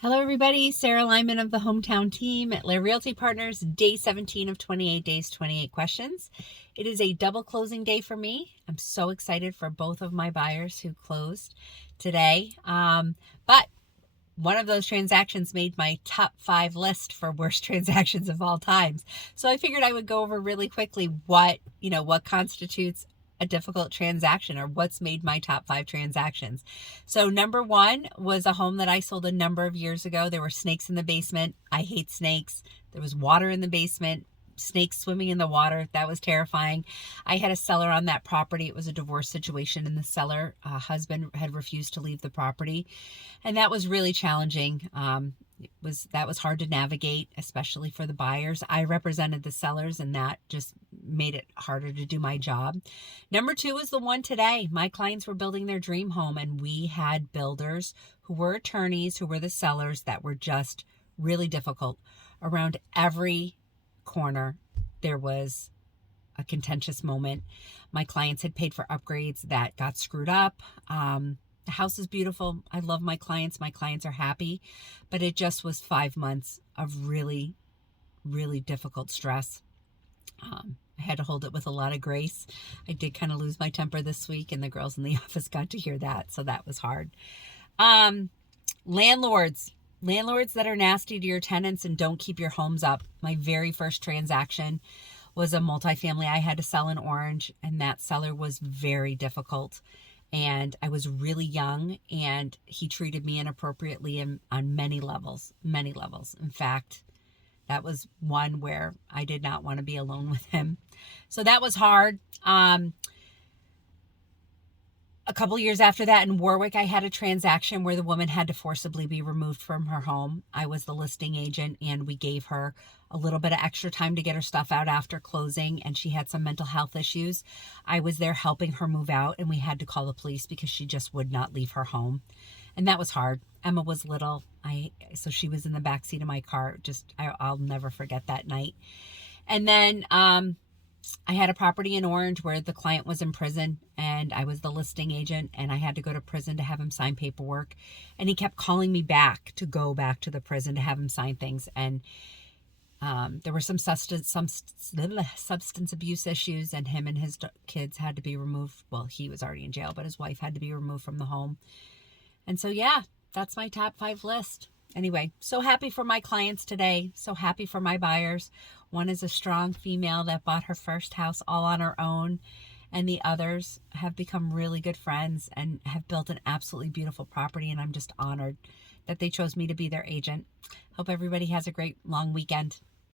Hello, everybody. Sarah Lyman of the Hometown Team at Lair Realty Partners, day 17 of 28 days, 28 questions. It is a double closing day for me. I'm so excited for both of my buyers who closed today. But one of those transactions made my top 5 list for worst transactions of all times. So I figured I would go over really quickly what constitutes a difficult transaction or what's made my top 5 transactions. So number 1 was a home that I sold a number of years ago. There were snakes in the basement. I hate snakes. There was water in the basement, snakes swimming in the water. That was terrifying. I had a seller on that property. It was a divorce situation, and the seller husband had refused to leave the property, and that was really challenging. That was hard to navigate, especially for the buyers. I represented the sellers, and that just made it harder to do my job. Number 2 was the one today. My clients were building their dream home, and we had builders who were attorneys, who were the sellers, that were just really difficult. Around every corner, there was a contentious moment. My clients had paid for upgrades that got screwed up. The house is beautiful. I love my clients. My clients are happy, but it just was 5 months of really, really difficult stress. I had to hold it with a lot of grace. I did kind of lose my temper this week, and the girls in the office got to hear that, so that was hard. Landlords that are nasty to your tenants and don't keep your homes up. My very first transaction was a multifamily I had to sell in Orange, and that seller was very difficult. And I was really young, and he treated me inappropriately on many levels. In fact, that was one where I did not want to be alone with him. So that was hard. A couple years after that in Warwick, I had a transaction where the woman had to forcibly be removed from her home. I was the listing agent, and we gave her a little bit of extra time to get her stuff out after closing, and she had some mental health issues. I was there helping her move out, and we had to call the police because she just would not leave her home. And that was hard. Emma was little. So she was in the backseat of my car. I'll never forget that night. And then I had a property in Orange where the client was in prison, and I was the listing agent, and I had to go to prison to have him sign paperwork. And he kept calling me back to go back to the prison to have him sign things. And there were some substance abuse issues, and him and his kids had to be removed. Well, he was already in jail, but his wife had to be removed from the home. And so, yeah, that's my top 5 list. Anyway, so happy for my clients today. So happy for my buyers. One is a strong female that bought her first house all on her own, and the others have become really good friends and have built an absolutely beautiful property, and I'm just honored that they chose me to be their agent. Hope everybody has a great long weekend.